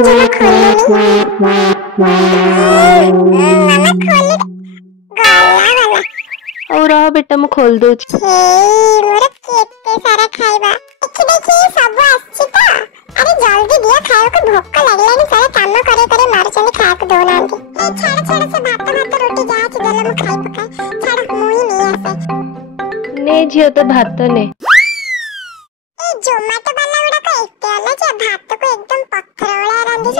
जमा खोलनी मामा खोल गला वाला और रह बेटा मु खोल दो। हे मोर केते सारा खाइबा देखि सब आछि त। अरे जल्दी दिया खाओ को भूख लागलानी सारा काम करे करे मारचंदी खाया को दोनांती। ए छाड़ से भात रोटी जा छ देला मु खाइ पका छाड़ मुई नहीं आसे ने झियो तो भात ने जोमेटो वाला गुड़ा को एते वाला जे भात को एकदम पत्थर वाला रांधी